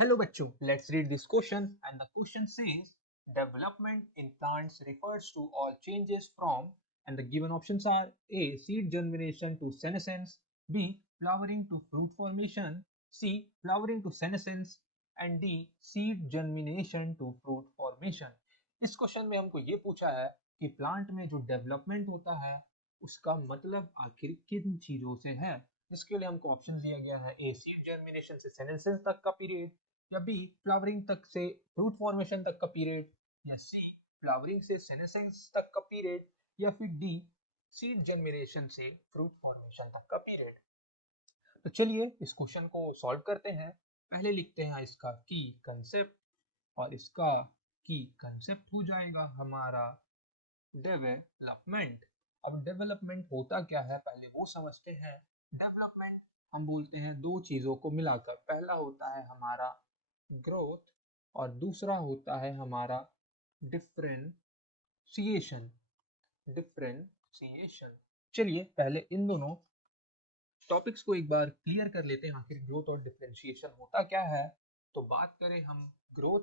Hello बच्चों, let's read this question and the question says development in plants refers to all changes from and the given options are A. Seed germination to senescence, B. Flowering to fruit formation, C. Flowering to senescence and D. Seed germination to fruit formation। इस question में हमको ये पूछा है कि plant में जो development होता है उसका मतलब आखिर किन चीजों से है। इसके लिए हमको ऑप्शन दिया गया है ए सीड जर्मिनेशन से सेनेसेंस तक का पीरियड, या बी फ्लावरिंग तक से फ्रूट फॉर्मेशन तक का पीरियड, या सी फ्लावरिंग से सेनेसेंस तक का पीरियड, या फिर डी सीड जर्मिनेशन से फ्रूट फॉर्मेशन तक का पीरियड। तो चलिए इस क्वेश्चन को सॉल्व करते हैं। पहले लिखते हैं इसका की कंसेप्ट और इसका की कंसेप्ट हो जाएगा हमारा डेवलपमेंट। अब डेवलपमेंट होता क्या है पहले वो समझते हैं। डेवलपमेंट हम बोलते हैं दो चीजों को मिलाकर, पहला होता है हमारा ग्रोथ और दूसरा होता है हमारा डिफरेंशिएशन। डिफरेंशिएशन चलिए पहले इन दोनों टॉपिक्स को एक बार क्लियर कर लेते हैं, आखिर ग्रोथ और डिफरेंशिएशन होता क्या है। तो बात करें हम ग्रोथ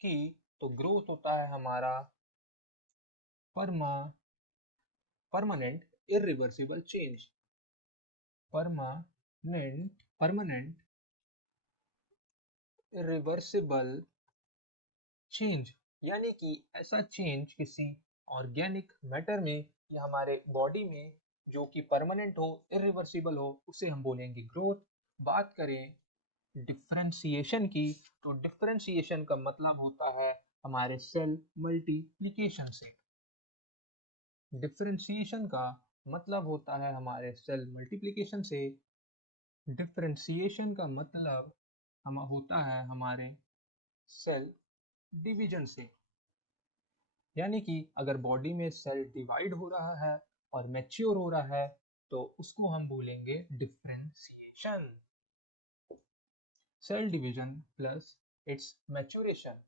की, तो ग्रोथ होता है हमारा permanent irreversible change. Permanent irreversible change यानी कि ऐसा चेंज किसी ऑर्गेनिक मैटर में या हमारे बॉडी में जो कि परमानेंट हो, इरिवर्सिबल हो, उसे हम बोलेंगे ग्रोथ। बात करें डिफरेंशिएशन की, तो डिफरेंशिएशन का मतलब होता है हमारे सेल मल्टीप्लिकेशन से। डिफरेंशिएशन का मतलब होता है हमारे सेल मल्टीप्लिकेशन से। डिफरेंशिएशन का मतलब हम होता है हमारे सेल डिवीजन से। यानी कि अगर बॉडी में सेल डिवाइड हो रहा है और मैच्योर हो रहा है तो उसको हम बोलेंगे differentiation. Cell division plus its maturation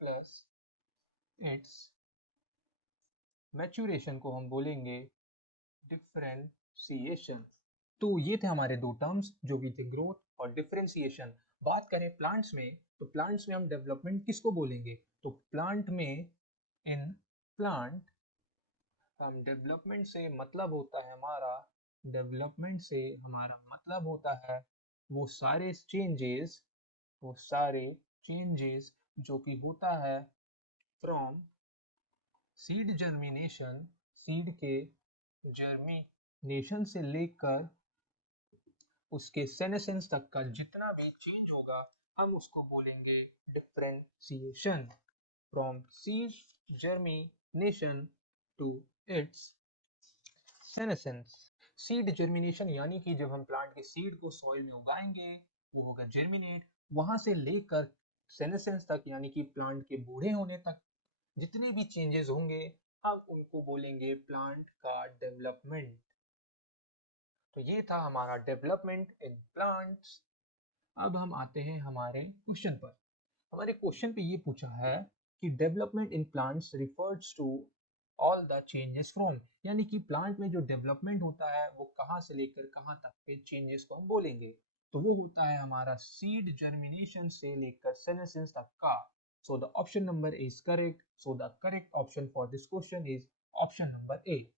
plus its maturation को हम बोलेंगे डिफरेंशिएशन। तो ये थे हमारे दो टर्म्स जो कि थे ग्रोथ और डिफरेंशिएशन। बात करें प्लांट्स में, तो प्लांट्स में हम डेवलपमेंट किसको बोलेंगे, तो प्लांट में इन प्लांट हम डेवलपमेंट से हमारा मतलब होता है वो सारे चेंजेस जो कि होता है फ्रॉम सीड जर्मिनेशन, सीड के जर्मिनेशन से लेकर उसके सेनेसेंस तक का जितना भी चेंज होगा हम उसको बोलेंगे differentiation. From seed germination to its senescence. Seed germination यानी कि जब हम प्लांट के सीड को सॉइल में उगाएंगे वो होगा जर्मिनेट, वहां से लेकर सेनेसेंस तक यानी कि प्लांट के बूढ़े होने तक जितने भी चेंजेस होंगे हम उनको बोलेंगे प्लांट का डेवलपमेंट। तो ये था हमारा डेवलपमेंट इन प्लांट्स। अब हम आते हैं हमारे क्वेश्चन पर। हमारे क्वेश्चन पे ये पूछा है कि development in plants refers to all the changes from, यानी कि प्लांट में जो डेवलपमेंट होता है वो कहाँ से लेकर कहाँ तक के चेंजेस को हम बोलेंगे। तो वो होता है हमारा सीड जर्मिनेशन से लेकर सेनेसेंस तक का। So the option number is correct, so the correct option for this question is option number A.